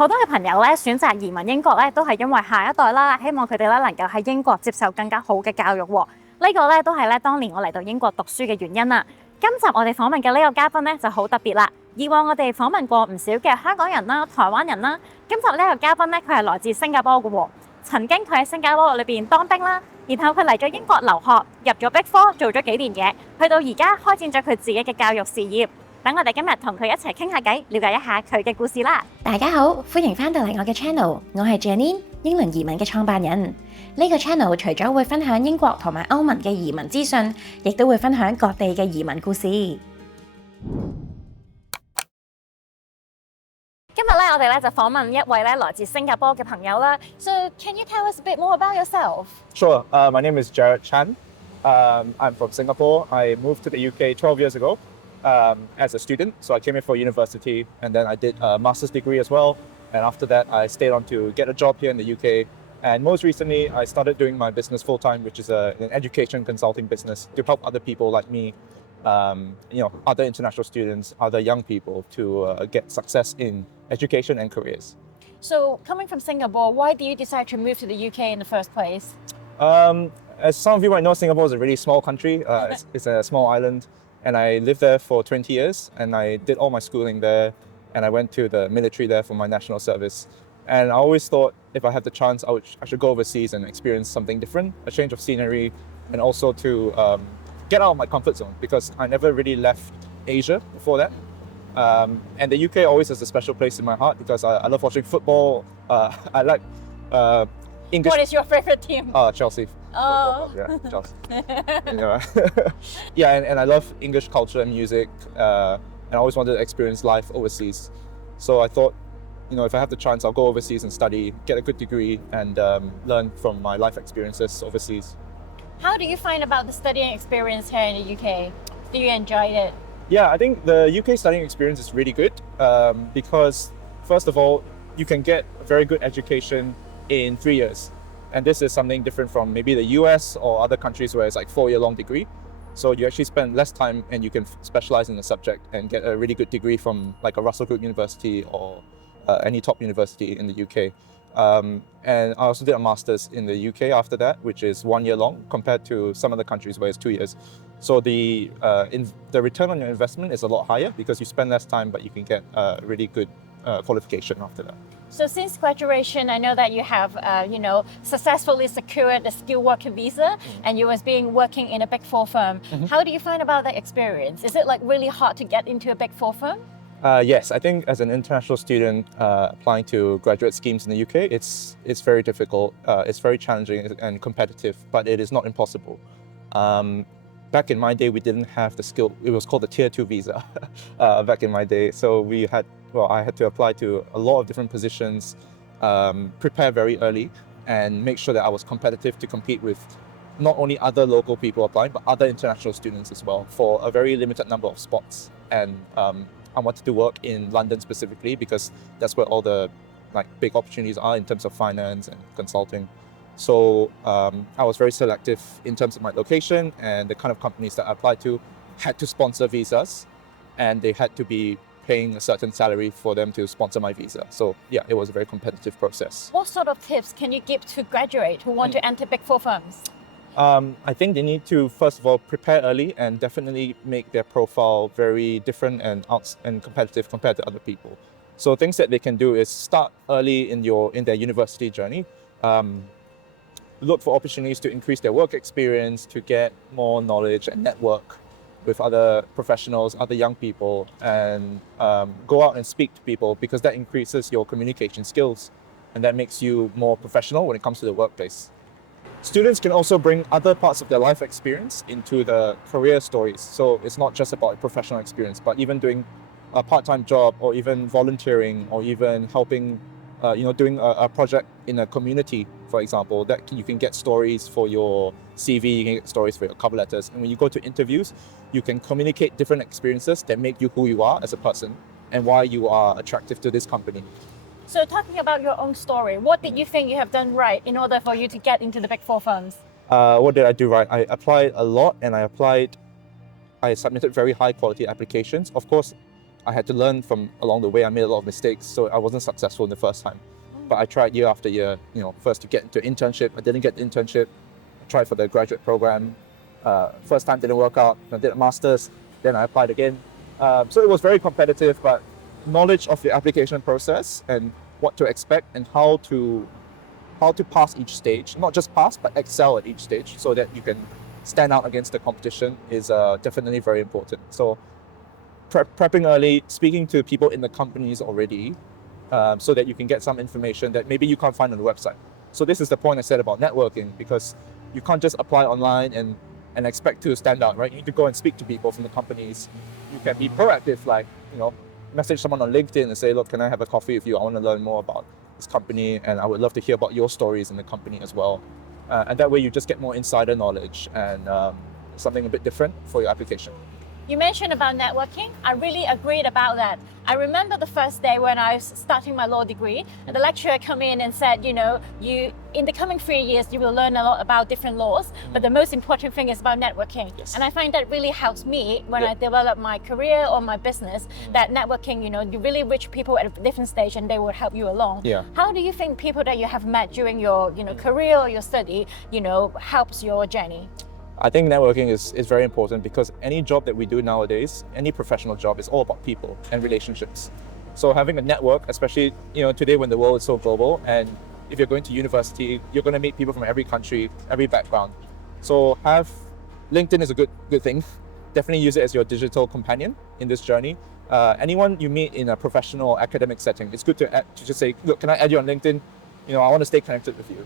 好多嘅朋友咧選擇移民英國咧，都係因為下一代啦，希望佢哋咧能夠喺英國接受更加好嘅教育喎。呢個咧都係咧當年我嚟到英國讀書嘅原因啦。今集我哋訪問嘅呢個嘉賓咧就好特別啦。以往我哋訪問過唔少嘅香港人啦、台灣人啦，今集呢個嘉賓咧佢係來自新加坡嘅喎。曾經佢喺新加坡裏邊當兵啦，然後佢嚟咗英國留學，入咗 Big 4做咗幾年嘢，去到而家開展咗佢自己嘅教育事業。等我哋今日同佢一齊傾下偈，了解一下佢嘅故事啦。大家好，歡迎翻到嚟我嘅 channel， 我係 Janine， 英倫移民嘅創辦人。呢個 channel 除咗會分享英國同埋歐盟嘅移民資訊，亦都會分享各地嘅移民故事。今日咧，我哋咧就訪問一位咧來自新加坡嘅朋友啦。So can you tell us a bit more about yourself? Sure. My name is Jared Chan. I'm from Singapore. I moved to the UK 12 years ago as a student. So I came here for university, and then I did a master's degree as well. And after that, I stayed on to get a job here in the UK. And most recently, I started doing my business full time, which is an education consulting business to help other people like me, other international students, other young people to get success in education and careers. So coming from Singapore, why did you decide to move to the UK in the first place? As some of you might know, Singapore is a really small country. It's a small island, and I lived there for 20 years, and I did all my schooling there, and I went to the military there for my national service. And I always thought if I had the chance, I should go overseas and experience something different, a change of scenery, and also to get out of my comfort zone, because I never really left Asia before that. And the UK always has a special place in my heart because I love watching football. I like English. What is your favorite team? Chelsea. Oh. Yeah, Chelsea. Yeah, and I love English culture and music. And I always wanted to experience life overseas. So I thought, if I have the chance, I'll go overseas and study, get a good degree, and learn from my life experiences overseas. How do you find about the studying experience here in the UK? Do you enjoy it? Yeah, I think the UK studying experience is really good because, first of all, you can get a very good education in 3 years. And this is something different from maybe the US or other countries where it's like 4-year-long degree. So you actually spend less time and you can specialize in the subject and get a really good degree from like a Russell Group University or any top university in the UK. And I also did a master's in the UK after that, which is 1 year long compared to some other countries where it's 2 years. So the return on your investment is a lot higher because you spend less time, but you can get a really good qualification after that. So since graduation, I know that you have, successfully secured a skilled worker visa, and you was working in a Big 4 firm. How do you find about that experience? Is it like really hard to get into a Big 4 firm? Yes, I think as an international student applying to graduate schemes in the UK, it's very difficult. It's very challenging and competitive, but it is not impossible. Back in my day, we didn't have the skill. It was called the Tier 2 visa back in my day. So I had to apply to a lot of different positions, prepare very early, and make sure that I was competitive to compete with not only other local people applying, but other international students as well for a very limited number of spots. And I wanted to work in London specifically because that's where all the big opportunities are in terms of finance and consulting. So I was very selective in terms of my location, and the kind of companies that I applied to had to sponsor visas, and they had to be paying a certain salary for them to sponsor my visa. So yeah, it was a very competitive process. What sort of tips can you give to graduates who want to enter Big 4 firms? I think they need to, first of all, prepare early and definitely make their profile very different and competitive compared to other people. So things that they can do is start early in their university journey. Look for opportunities to increase their work experience, to get more knowledge and network with other professionals, other young people, and go out and speak to people because that increases your communication skills and that makes you more professional when it comes to the workplace. Students can also bring other parts of their life experience into the career stories. So it's not just about professional experience, but even doing a part-time job or even volunteering or even helping, doing a project in a community, for example, that you can get stories for your CV, you can get stories for your cover letters. And when you go to interviews, you can communicate different experiences that make you who you are as a person and why you are attractive to this company. So talking about your own story, what did you think you have done right in order for you to get into the Big 4 firms? What did I do right? I applied a lot and I submitted very high quality applications. Of course, I had to learn from along the way. I made a lot of mistakes, so I wasn't successful in the first time. But I tried year after year, first to get into internship. I didn't get the internship. I tried for the graduate program. First time didn't work out. I did a master's, then I applied again. So it was very competitive, but knowledge of the application process and what to expect and how to pass each stage, not just pass, but excel at each stage so that you can stand out against the competition is definitely very important. So prepping early, speaking to people in the companies already, so that you can get some information that maybe you can't find on the website. So this is the point I said about networking, because you can't just apply online and expect to stand out, right? You need to go and speak to people from the companies. You can be proactive, like, message someone on LinkedIn and say, look, can I have a coffee with you? I want to learn more about this company and I would love to hear about your stories in the company as well. And that way you just get more insider knowledge and something a bit different for your application. You mentioned about networking. I really agreed about that. I remember the first day when I was starting my law degree, and the lecturer came in and said, you in the coming 3 years, you will learn a lot about different laws, but the most important thing is about networking. Yes. And I find that really helps me when I develop my career or my business, that networking, you really reach people at a different stage and they will help you along. Yeah. How do you think people that you have met during your career or your study, helps your journey? I think networking is very important because any job that we do nowadays, any professional job, is all about people and relationships. So having a network, especially today when the world is so global, and if you're going to university, you're going to meet people from every country, every background. So LinkedIn is a good thing. Definitely use it as your digital companion in this journey. Anyone you meet in a professional academic setting, it's good to just say, look, can I add you on LinkedIn? I want to stay connected with you.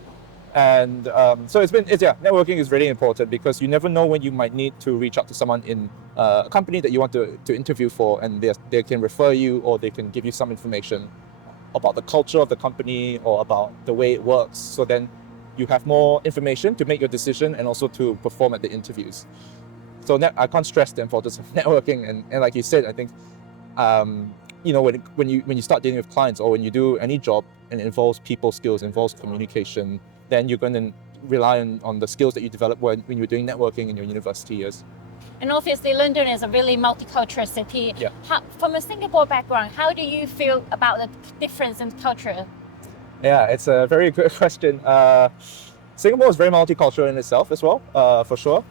And so networking is really important because you never know when you might need to reach out to someone in a company that you want to interview for, and they can refer you or they can give you some information about the culture of the company or about the way it works. So then you have more information to make your decision and also to perform at the interviews. So I can't stress the importance of networking. And like you said, I think when you start dealing with clients or when you do any job and it involves people skills, involves communication, then you're going to rely on the skills that you develop when you're doing networking in your university years. And obviously London is a really multicultural city. Yeah. From a Singapore background, how do you feel about the difference in culture? Yeah, it's a very good question. Singapore is very multicultural in itself as well, for sure.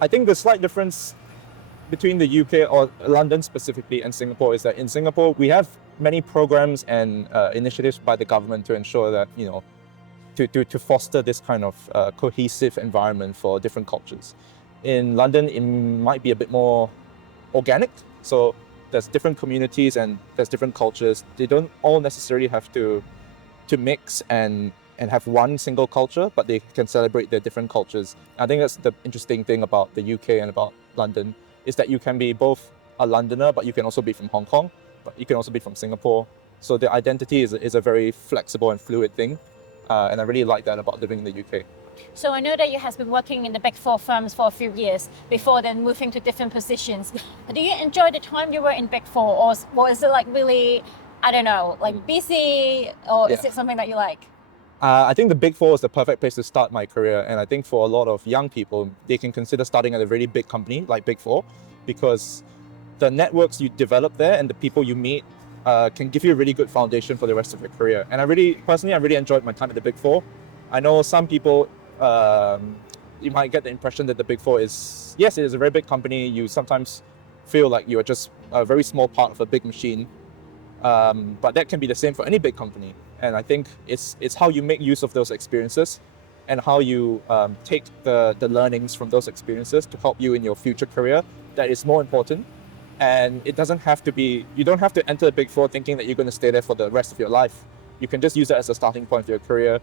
I think the slight difference between the UK or London specifically and Singapore is that in Singapore, we have many programs and initiatives by the government to ensure that, to foster this kind of cohesive environment for different cultures. In London, it might be a bit more organic. So there's different communities and there's different cultures. They don't all necessarily have to mix and have one single culture, but they can celebrate their different cultures. I think that's the interesting thing about the UK and about London, is that you can be both a Londoner, but you can also be from Hong Kong, but you can also be from Singapore. So the identity is a very flexible and fluid thing. And I really like that about living in the UK. So I know that you have been working in the Big Four firms for a few years before then moving to different positions. Do you enjoy the time you were in Big Four, or is it like really, I don't know, like busy, or is it something that you like? I think the Big Four is the perfect place to start my career. And I think for a lot of young people, they can consider starting at a really big company like Big Four, because the networks you develop there and the people you meet can give you a really good foundation for the rest of your career. And I really enjoyed my time at the Big Four. I know some people, you might get the impression that the Big Four is, yes, it is a very big company. You sometimes feel like you're just a very small part of a big machine. But that can be the same for any big company. And I think it's how you make use of those experiences and how you take the learnings from those experiences to help you in your future career that is more important. And it doesn't have to be, you don't have to enter the Big Four thinking that you're going to stay there for the rest of your life. You can just use that as a starting point for your career.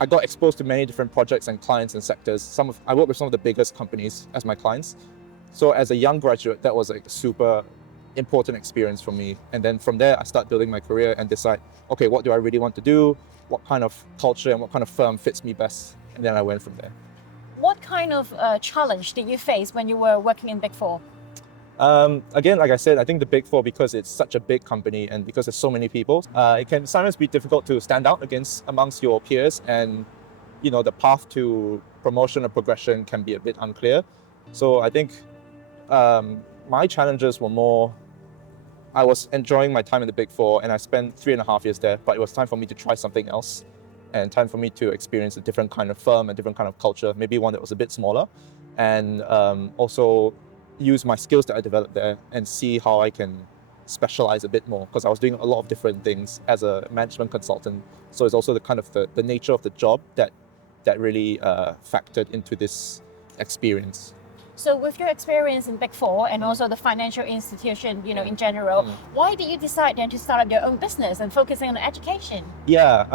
I got exposed to many different projects and clients and sectors. I worked with some of the biggest companies as my clients. So as a young graduate, that was like a super important experience for me. And then from there, I start building my career and decide, okay, what do I really want to do? What kind of culture and what kind of firm fits me best? And then I went from there. What kind of challenge did you face when you were working in Big Four? Again, like I said, I think the Big Four, because it's such a big company and because there's so many people, it can sometimes be difficult to stand out amongst your peers, and the path to promotion or progression can be a bit unclear. So I think my challenges were more I was enjoying my time in the Big Four, and I spent 3.5 years there, but it was time for me to try something else and time for me to experience a different kind of firm, a different kind of culture, maybe one that was a bit smaller, and also use my skills that I developed there and see how I can specialize a bit more, because I was doing a lot of different things as a management consultant. So it's also the kind of the nature of the job that really factored into this experience. So with your experience in Big Four and also the financial institution, in general, why did you decide then to start up your own business and focusing on education? Yeah,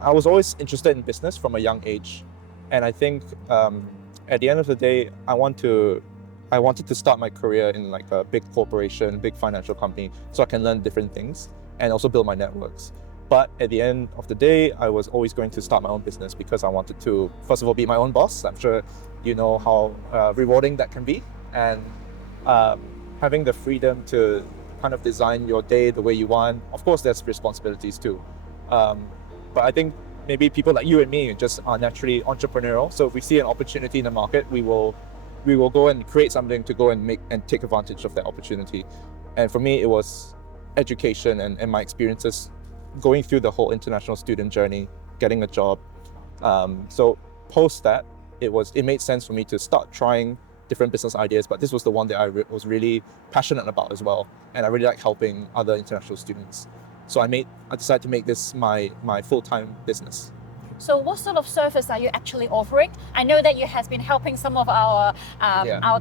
I was always interested in business from a young age. And I think at the end of the day, I wanted to start my career in like a big corporation, big financial company, so I can learn different things and also build my networks. But at the end of the day, I was always going to start my own business because I wanted to, first of all, be my own boss. I'm sure you know how rewarding that can be. And having the freedom to kind of design your day the way you want. Of course, there's responsibilities too. But I think maybe people like you and me just are naturally entrepreneurial. So if we see an opportunity in the market, we will go and create something to go and make and take advantage of that opportunity. And for me, it was education and my experiences going through the whole international student journey, getting a job. So post that, it made sense for me to start trying different business ideas, but this was the one that I was really passionate about as well. And I really like helping other international students. So I decided to make this my full-time business. So what sort of service are you actually offering? I know that you have been helping some of our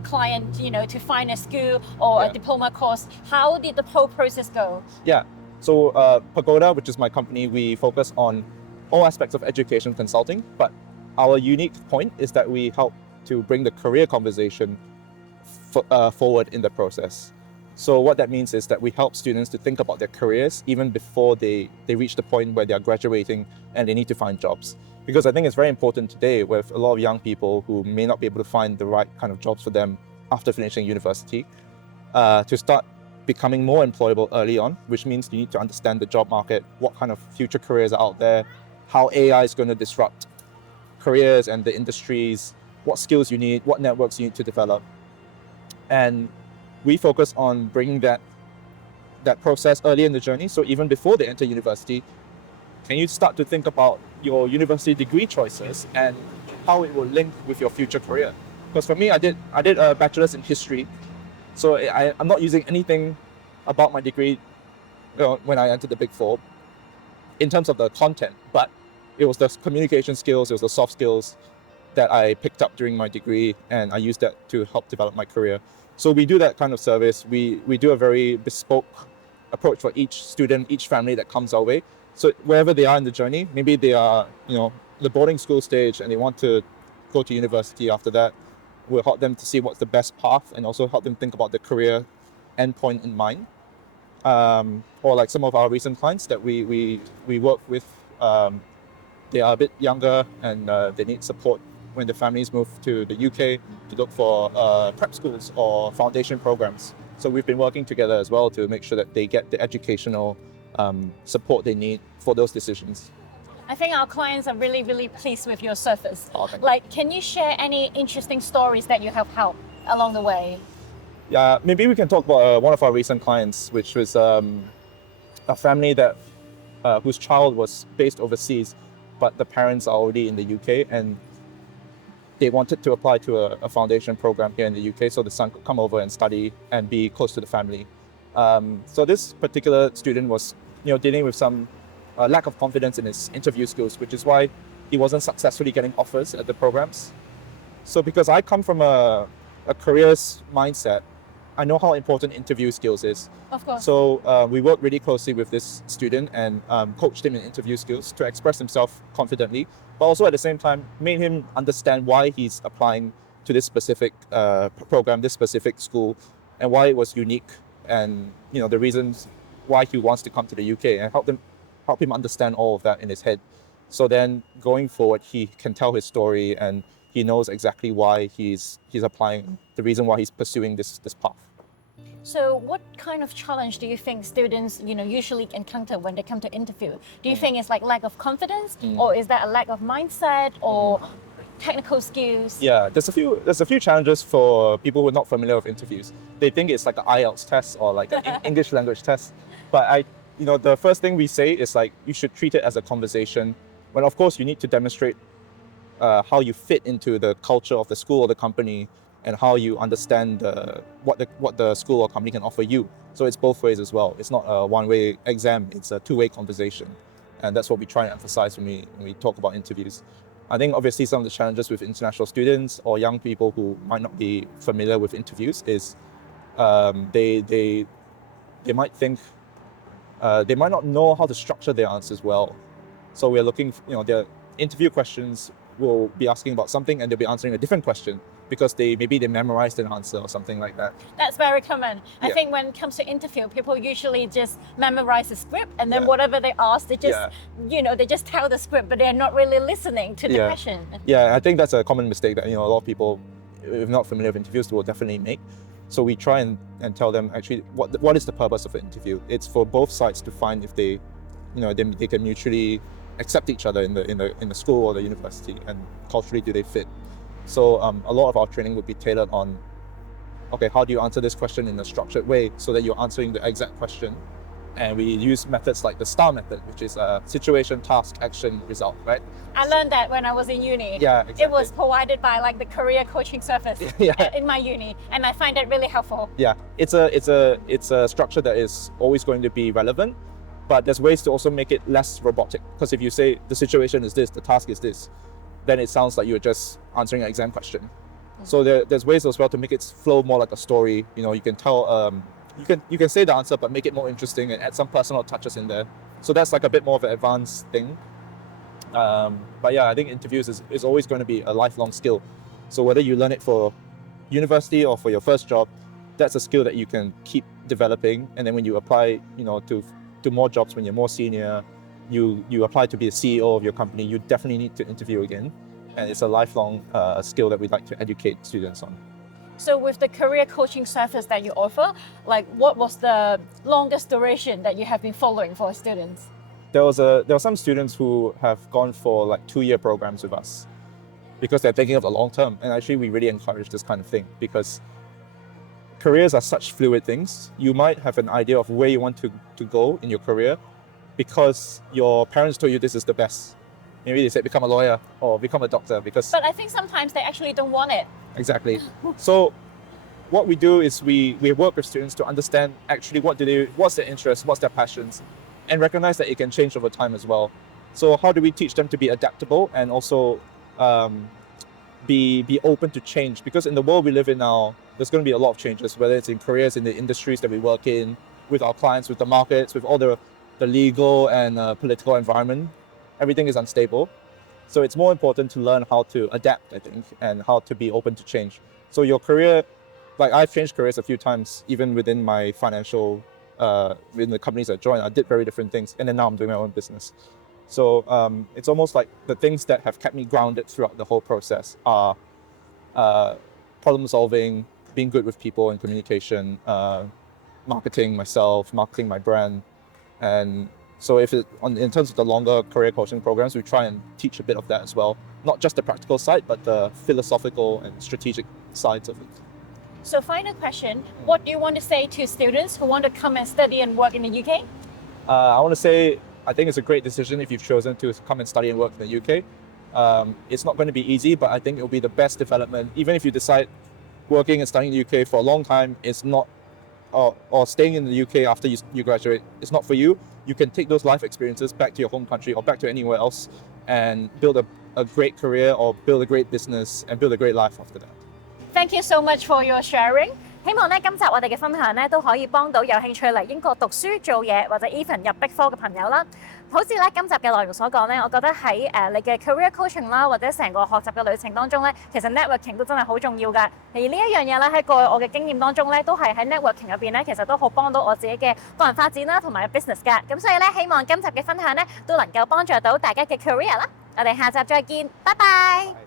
clients, to find a school or a diploma course. How did the whole process go? Yeah, so Pagoda, which is my company, we focus on all aspects of education consulting, but our unique point is that we help to bring the career conversation forward in the process. So what that means is that we help students to think about their careers even before they reach the point where they are graduating and they need to find jobs. Because I think it's very important today with a lot of young people who may not be able to find the right kind of jobs for them after finishing university, to start becoming more employable early on, which means you need to understand the job market, what kind of future careers are out there, how AI is going to disrupt careers and the industries, what skills you need, what networks you need to develop. And we focus on bringing that process early in the journey. So even before they enter university, can you start to think about your university degree choices and how it will link with your future career? Because for me, I did a bachelor's in history. So I'm not using anything about my degree when I entered the Big Four in terms of the content, but it was the communication skills, it was the soft skills that I picked up during my degree, and I used that to help develop my career. So we do that kind of service. We do a very bespoke approach for each student, each family that comes our way. So wherever they are in the journey, maybe they are, the boarding school stage and they want to go to university after that, we'll help them to see what's the best path and also help them think about the career endpoint in mind. Or like some of our recent clients that we work with, they are a bit younger and they need support when the families move to the UK to look for prep schools or foundation programs. So we've been working together as well to make sure that they get the educational support they need for those decisions. I think our clients are really, really pleased with your service. Okay. Can you share any interesting stories that you have helped along the way? Yeah, maybe we can talk about one of our recent clients, which was a family that whose child was based overseas, but the parents are already in the UK and they wanted to apply to a foundation program here in the UK so the son could come over and study and be close to the family. So this particular student was dealing with some lack of confidence in his interview skills, which is why he wasn't successfully getting offers at the programs. So because I come from a careers mindset, I know how important interview skills is. Of course. So we worked really closely with this student and coached him in interview skills to express himself confidently, but also at the same time made him understand why he's applying to this specific program, this specific school, and why it was unique, and the reasons why he wants to come to the UK, and help him understand all of that in his head. So then going forward, he can tell his story and he knows exactly why he's applying, the reason why he's pursuing this path. So what kind of challenge do you think students, usually encounter when they come to interview? Do you think it's like lack of confidence, or is that a lack of mindset, or technical skills? Yeah, there's a few challenges for people who are not familiar with interviews. They think it's like an IELTS test or like an English language test. But the first thing we say is like you should treat it as a conversation. When of course you need to demonstrate how you fit into the culture of the school or the company, and how you understand what the school or company can offer you. So it's both ways as well. It's not a one-way exam, it's a two-way conversation. And that's what we try and emphasize when we talk about interviews. I think obviously some of the challenges with international students or young people who might not be familiar with interviews is they might think, they might not know how to structure their answers well. So we're looking, their interview questions will be asking about something and they'll be answering a different question because maybe they memorized an answer or something like that. That's very common. I think when it comes to interview, people usually just memorize the script and then whatever they ask, they just, they just tell the script, but they're not really listening to the question. Yeah, I think that's a common mistake that, a lot of people, if not familiar with interviews, will definitely make. So we try and tell them actually what is the purpose of an interview. It's for both sides to find if they can mutually accept each other in the school or the university, and culturally do they fit. So a lot of our training would be tailored on, okay, how do you answer this question in a structured way so that you're answering the exact question? And we use methods like the STAR method, which is situation, task, action, result, right? I learned that when I was in uni. Yeah, exactly. It was provided by like the career coaching service in my uni, and I find it really helpful. Yeah, it's a structure that is always going to be relevant, but there's ways to also make it less robotic. Because if you say the situation is this, the task is this, then it sounds like you're just answering an exam question. So there's ways as well to make it flow more like a story. You can tell, you can say the answer, but make it more interesting and add some personal touches in there. So that's like a bit more of an advanced thing. But yeah, I think interviews is always going to be a lifelong skill. So whether you learn it for university or for your first job, that's a skill that you can keep developing. And then when you apply, to more jobs, when you're more senior, you apply to be a CEO of your company, you definitely need to interview again. And it's a lifelong skill that we'd like to educate students on. So with the career coaching service that you offer, like what was the longest duration that you have been following for students? There were some students who have gone for like 2-year programs with us because they're thinking of the long term. And actually we really encourage this kind of thing because careers are such fluid things. You might have an idea of where you want to go in your career because your parents told you this is the best. Maybe they said become a lawyer or become a doctor because... But I think sometimes they actually don't want it. Exactly. So what we do is we work with students to understand actually what's their interests, what's their passions, and recognize that it can change over time as well. So how do we teach them to be adaptable and also be open to change? Because in the world we live in now, there's going to be a lot of changes, whether it's in careers, in the industries that we work in, with our clients, with the markets, with all the legal and political environment. Everything is unstable. So it's more important to learn how to adapt, I think, and how to be open to change. So your career, like I've changed careers a few times, even within my financial, in the companies I joined, I did very different things. And then now I'm doing my own business. So it's almost like the things that have kept me grounded throughout the whole process are problem solving, being good with people and communication, marketing myself, marketing my brand. And so in terms of the longer career coaching programs, we try and teach a bit of that as well. Not just the practical side, but the philosophical and strategic sides of it. So final question, what do you want to say to students who want to come and study and work in the UK? I want to say, I think it's a great decision if you've chosen to come and study and work in the UK. It's not going to be easy, but I think it'll be the best development. Even if you decide working and studying in the UK for a long time is not, or staying in the UK after you graduate, it's not for you. You can take those life experiences back to your home country or back to anywhere else and build a great career or build a great business and build a great life after that. Thank you so much for your sharing. 希望今集我哋嘅分享都可以幫到有興趣嚟英國讀書做嘢或者 even 入 Big 4嘅朋友啦。好似今集嘅內容所講我覺得喺你嘅 career coaching 啦，或者成個學習嘅旅程當中其實 networking 都真係好重要㗎。而呢一樣嘢喺過去我嘅經驗當中都係喺 networking 入邊其實都好幫到我自己嘅個人發展啦，同埋 business 㗎。咁所以希望今集嘅分享都能夠幫助到大家嘅 career 啦。我哋下集再見，拜拜。